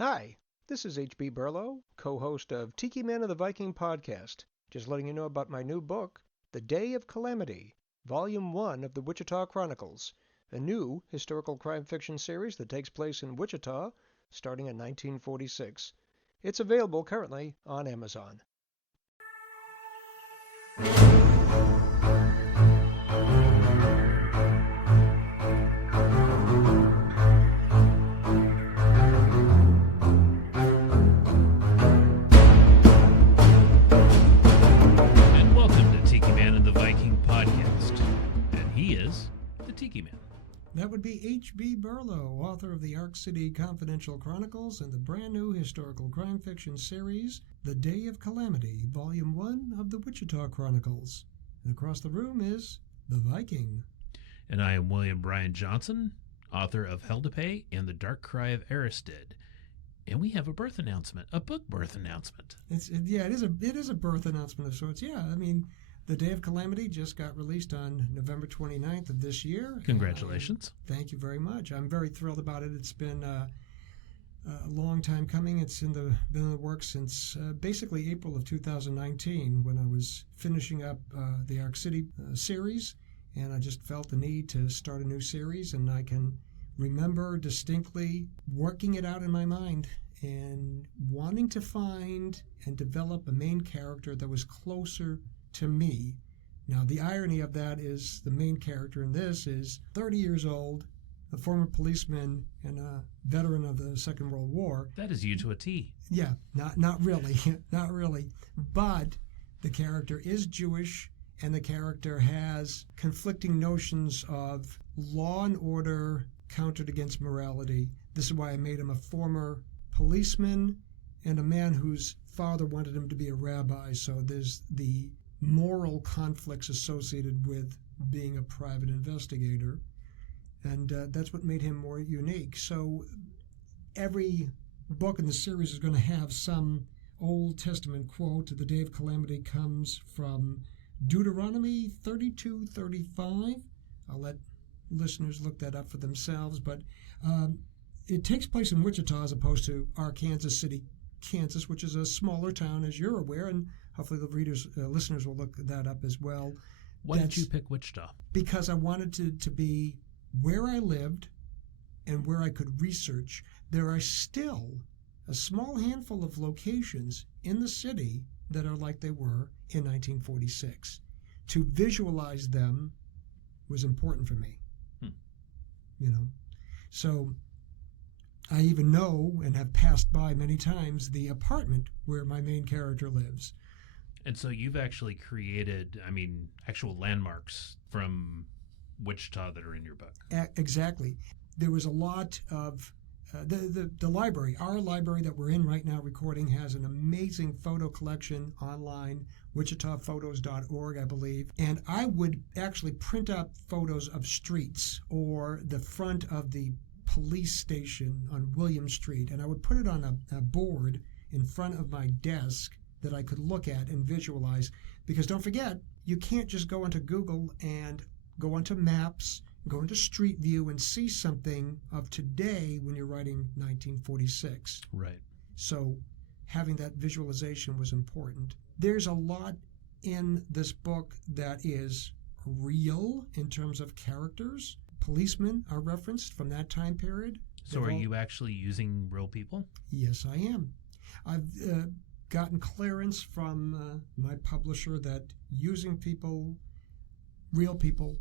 Hi, this is H.B. Burlow, co-host of Tikiman of the Viking podcast. Just letting you know about my new book, The Day of Calamity, Volume 1 of the Wichita Chronicles, a new historical crime fiction series that takes place in Wichita starting in 1946. It's available currently on Amazon. And welcome to Tikiman and the Viking podcast. And he is the Tiki Man. That would be H.B. Burlow, author of the Ark City Confidential Chronicles and the brand new historical crime fiction series, The Day of Calamity, Volume 1 of the Wichita Chronicles. And across the room is the Viking. And I am William Bryan Johnson, author of Hell to Pay and The Dark Cry of Aristid. And we have a birth announcement, a book birth announcement. It is a birth announcement of sorts. Yeah, I mean, The Day of Calamity just got released on November 29th of this year. Congratulations. Thank you very much. I'm very thrilled about it. It's been a long time coming. It's been in the works since basically April of 2019 when I was finishing up the Ark City series, and I just felt the need to start a new series, and I can remember distinctly working it out in my mind and wanting to find and develop a main character that was closer to me. Now, the irony of that is the main character in this is 30 years old, a former policeman and a veteran of the Second World War. That is you to a T. Yeah, not really, not really. But the character is Jewish, and the character has conflicting notions of law and order countered against morality. This is why I made him a former policeman and a man whose father wanted him to be a rabbi. So there's the moral conflicts associated with being a private investigator. And that's what made him more unique. So every book in the series is going to have some Old Testament quote. The Day of Calamity comes from Deuteronomy 32:35. I'll let listeners look that up for themselves, but it takes place in Wichita as opposed to Arkansas City, Kansas, which is a smaller town, as you're aware, and hopefully the listeners will look that up as well. Why did you pick Wichita? Because I wanted to be where I lived and where I could research. There are still a small handful of locations in the city that are like they were in 1946. To visualize them was important for me. So I even know and have passed by many times the apartment where my main character lives. And so you've actually created, actual landmarks from Wichita that are in your book. Exactly. There was a lot of the library. Our library that we're in right now recording has an amazing photo collection online, wichitaphotos.org, I believe. And I would actually print out photos of streets or the front of the police station on William Street, and I would put it on a board in front of my desk that I could look at and visualize. Because don't forget, you can't just go onto Google and go onto Maps, go into Street View and see something of today when you're writing 1946. Right. So having that visualization was important. There's a lot in this book that is real in terms of characters. Policemen are referenced from that time period. So are you actually using real people? Yes, I am. I've gotten clearance from my publisher that using people, real people,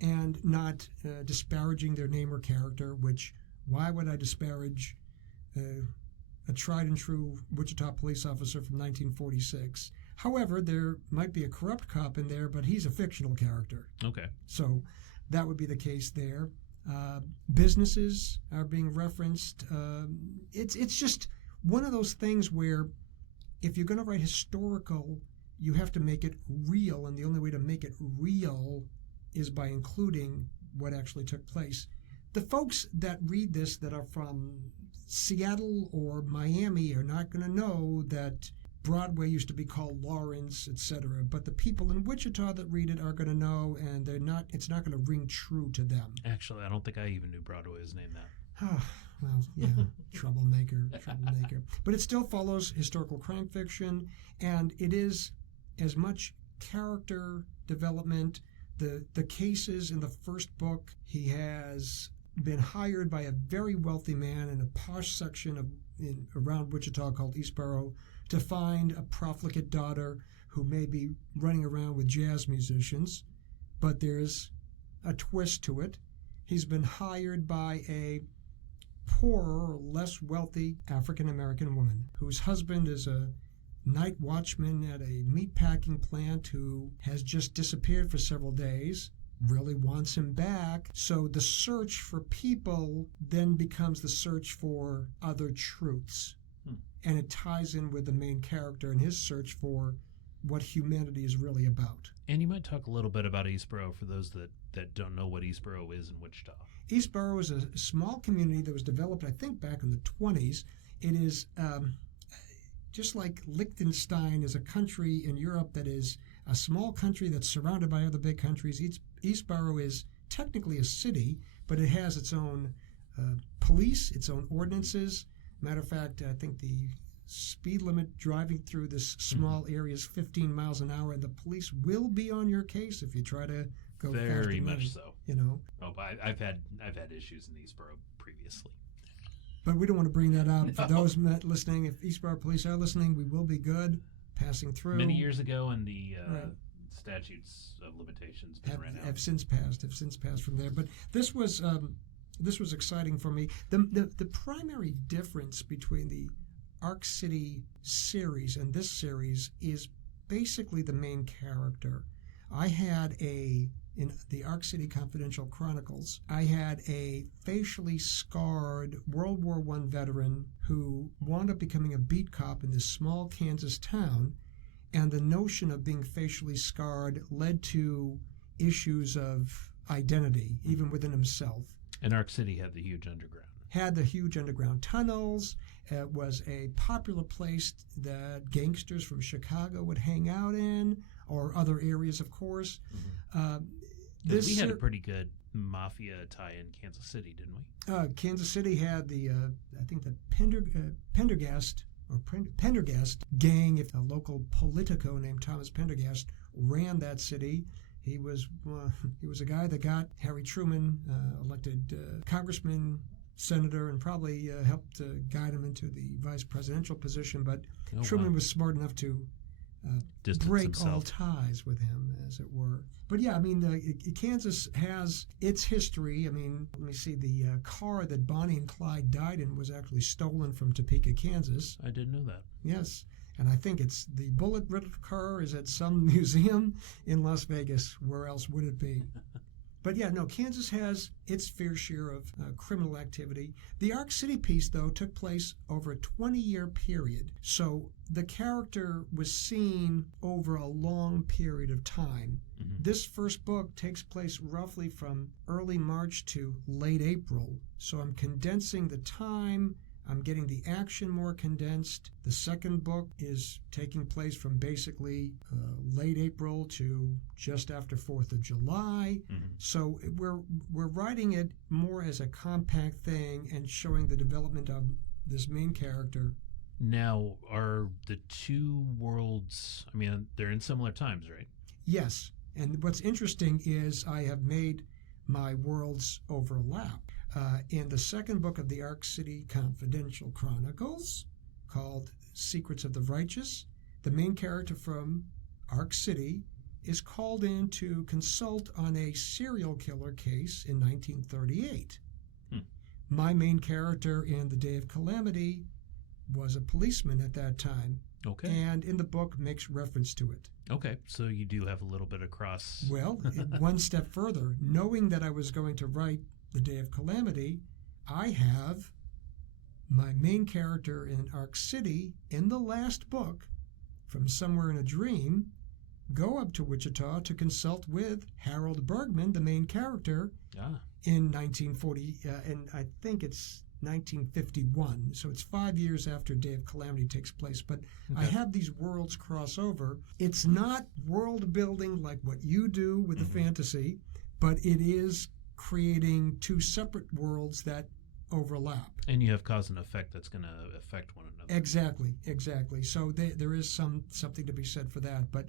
and not disparaging their name or character, which, why would I disparage a tried and true Wichita police officer from 1946? However, there might be a corrupt cop in there, but he's a fictional character. Okay. So that would be the case there. Businesses are being referenced. It's just one of those things where if you're going to write historical, you have to make it real, and the only way to make it real is by including what actually took place. The folks that read this that are from Seattle or Miami are not going to know that Broadway used to be called Lawrence, etc. But the people in Wichita that read it are going to know, and it's not going to ring true to them. Actually, I don't think I even knew Broadway was named that. Well, yeah, troublemaker. But it still follows historical crime fiction, and it is as much character development. The cases in the first book, he has been hired by a very wealthy man in a posh section around Wichita called Eastboro to find a profligate daughter who may be running around with jazz musicians. But there's a twist to it. He's been hired by a poorer, less wealthy African-American woman whose husband is a night watchman at a meatpacking plant who has just disappeared for several days, really wants him back. So the search for people then becomes the search for other truths. And it ties in with the main character and his search for what humanity is really about. And you might talk a little bit about Eastboro for those that don't know what Eastboro is in Wichita. Eastboro is a small community that was developed, I think, back in the 20s. It is just like Liechtenstein is a country in Europe that is a small country that's surrounded by other big countries. Eastboro is technically a city, but it has its own police, its own ordinances. Matter of fact, I think the speed limit driving through this small area is 15 miles an hour, and the police will be on your case if you try to go faster. Very much so. You know. Oh, but I've had issues in Eastboro previously. But we don't want to bring that up. For those listening, if Eastboro police are listening, we will be good passing through. Many years ago, and the statutes of limitations ran out. Have since passed from there. But this was exciting for me. The primary difference between the Ark City series and this series is basically the main character. I had in the Ark City Confidential Chronicles, I had a facially scarred World War I veteran who wound up becoming a beat cop in this small Kansas town, and the notion of being facially scarred led to issues of identity, even within himself. And Ark City had the huge underground. Had the huge underground tunnels. It was a popular place that gangsters from Chicago would hang out in, or other areas, of course. We had a pretty good mafia tie in Kansas City, didn't we? Kansas City had the, I think the Pendergast gang, if a local politico named Thomas Pendergast ran that city. He was a guy that got Harry Truman elected congressman, senator, and probably helped guide him into the vice presidential position. But Truman was smart enough to break himself. all ties with him, as it were. But yeah, I mean, Kansas has its history. I mean, let me see, the car that Bonnie and Clyde died in was actually stolen from Topeka, Kansas. I didn't know that. Yes. And I think it's the bullet-riddled car is at some museum in Las Vegas. Where else would it be? But yeah, no, Kansas has its fair share of criminal activity. The Ark City piece, though, took place over a 20-year period. So the character was seen over a long period of time. Mm-hmm. This first book takes place roughly from early March to late April. So I'm condensing the time. I'm getting the action more condensed. The second book is taking place from basically late April to just after 4th of July. Mm-hmm. So we're writing it more as a compact thing and showing the development of this main character. Now, are the two worlds, I mean, they're in similar times, right? Yes. And what's interesting is I have made my worlds overlap. In the second book of the Ark City Confidential Chronicles, called Secrets of the Righteous, the main character from Ark City is called in to consult on a serial killer case in 1938. My main character in The Day of Calamity was a policeman at that time. Okay. And in the book makes reference to it. Okay, so you do have a little bit of cross. Well, one step further, knowing that I was going to write The Day of Calamity, I have my main character in Ark City in the last book, from Somewhere in a Dream, go up to Wichita to consult with Harold Bergman, the main character, in 1940, and I think it's 1951. So it's 5 years after Day of Calamity takes place. But okay. I have these worlds cross over. It's not world building like what you do with the fantasy, but it is creating two separate worlds that overlap. And you have cause and effect that's going to affect one another. Exactly. So there is something to be said for that. But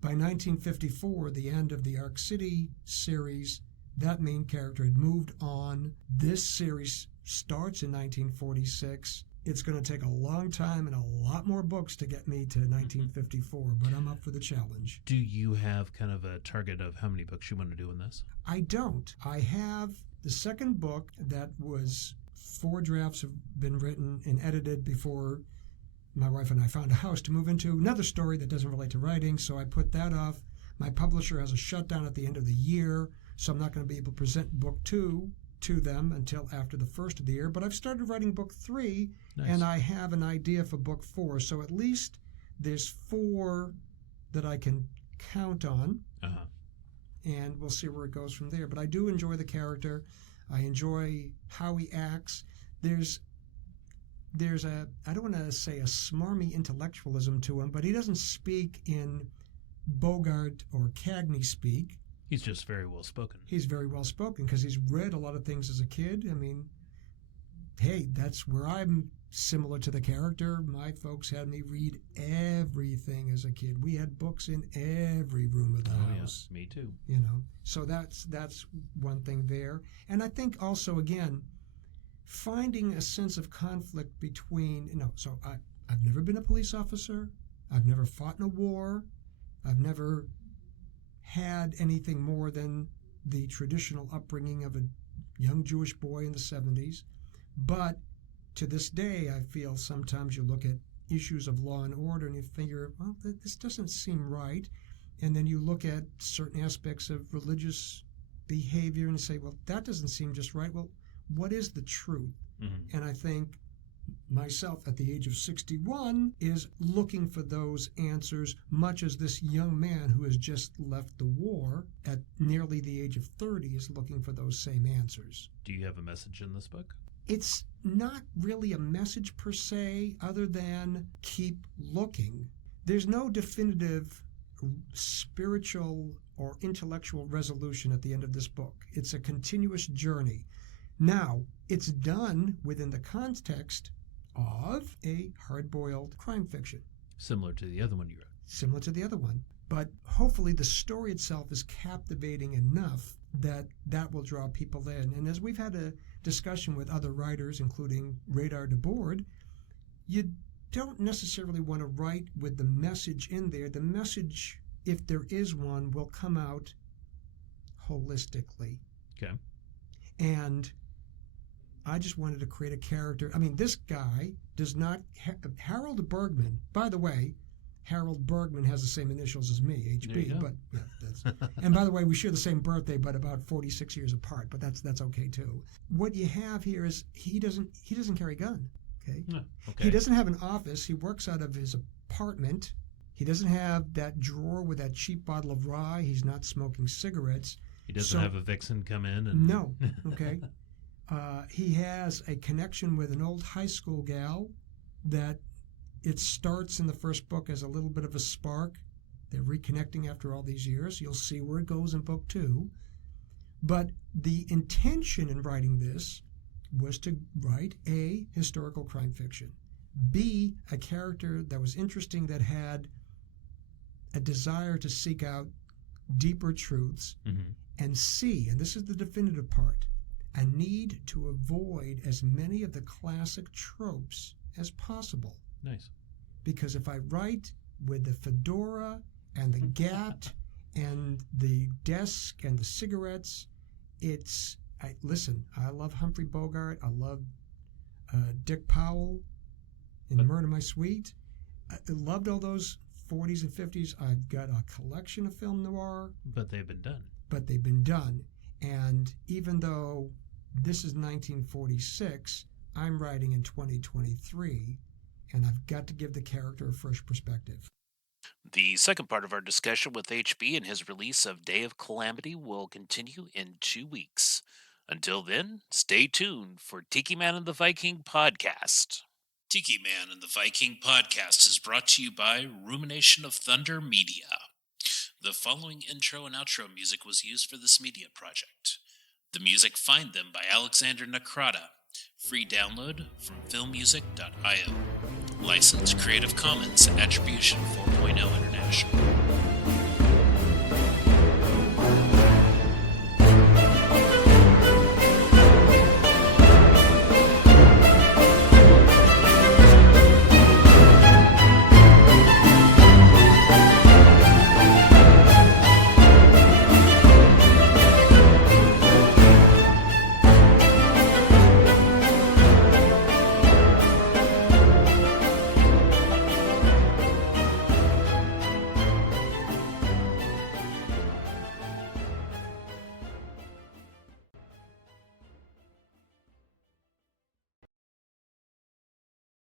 by 1954, the end of the Arc City series, that main character had moved on. This series starts in 1946. It's going to take a long time and a lot more books to get me to 1954, but I'm up for the challenge. Do you have kind of a target of how many books you want to do in this? I don't. I have the second book that was 4 drafts have been written and edited before my wife and I found a house to move into. Another story that doesn't relate to writing, so I put that off. My publisher has a shutdown at the end of the year, so I'm not going to be able to present book 2 to them until after the first of the year. But I've started writing book 3, nice. And I have an idea for book 4. So at least there's 4 that I can count on. Uh-huh. And we'll see where it goes from there. But I do enjoy the character. I enjoy how he acts. There's a, I don't want to say a smarmy intellectualism to him, but he doesn't speak in Bogart or Cagney speak. He's just very well spoken. He's very well spoken because he's read a lot of things as a kid. I mean, hey, that's where I'm similar to the character. My folks had me read everything as a kid. We had books in every room of the house. Yeah, me too. You know, so that's one thing there. And I think also, again, finding a sense of conflict between, so I've never been a police officer. I've never fought in a war. I've never had anything more than the traditional upbringing of a young Jewish boy in the 70s. But to this day, I feel sometimes you look at issues of law and order and you figure, well, this doesn't seem right. And then you look at certain aspects of religious behavior and say, well, that doesn't seem just right. Well, what is the truth? Mm-hmm. And I think myself at the age of 61 is looking for those answers, much as this young man who has just left the war at nearly the age of 30 is looking for those same answers. Do you have a message in this book? It's not really a message per se, other than keep looking. There's no definitive spiritual or intellectual resolution at the end of this book. It's a continuous journey. Now, it's done within the context of a hard-boiled crime fiction. Similar to the other one you wrote. Similar to the other one. But hopefully the story itself is captivating enough that will draw people in. And as we've had a discussion with other writers, including Radar DeBoard, you don't necessarily want to write with the message in there. The message, if there is one, will come out holistically. Okay. And I just wanted to create a character. I mean, this guy does not... Harold Bergman, by the way, Harold Bergman has the same initials as me, HB. But yeah, that's. And by the way, we share the same birthday, but about 46 years apart. But that's okay too. What you have here is he doesn't carry a gun. Okay. No, okay. He doesn't have an office. He works out of his apartment. He doesn't have that drawer with that cheap bottle of rye. He's not smoking cigarettes. He doesn't have a vixen come in and. No. Okay. He has a connection with an old high school gal that it starts in the first book as a little bit of a spark. They're reconnecting after all these years. You'll see where it goes in book 2. But the intention in writing this was to write A, historical crime fiction, B, a character that was interesting, that had a desire to seek out deeper truths, mm-hmm. and C, and this is the definitive part, a need to avoid as many of the classic tropes as possible. Nice. Because if I write with the fedora and the gat and the desk and the cigarettes, listen, I love Humphrey Bogart. I love Dick Powell in Murder My Sweet. I loved all those 40s and 50s. I've got a collection of film noir. But they've been done. And even though this is 1946, I'm writing in 2023, and I've got to give the character a fresh perspective. The second part of our discussion with HB and his release of Day of Calamity will continue in 2 weeks. Until then, stay tuned for Tikiman and the Viking podcast. Tikiman and the Viking podcast is brought to you by Rumination of Thunder Media. The following intro and outro music was used for this media project. The music Find Them by Alexander Nakrata. Free download from filmmusic.io. Licensed Creative Commons Attribution 4.0 International.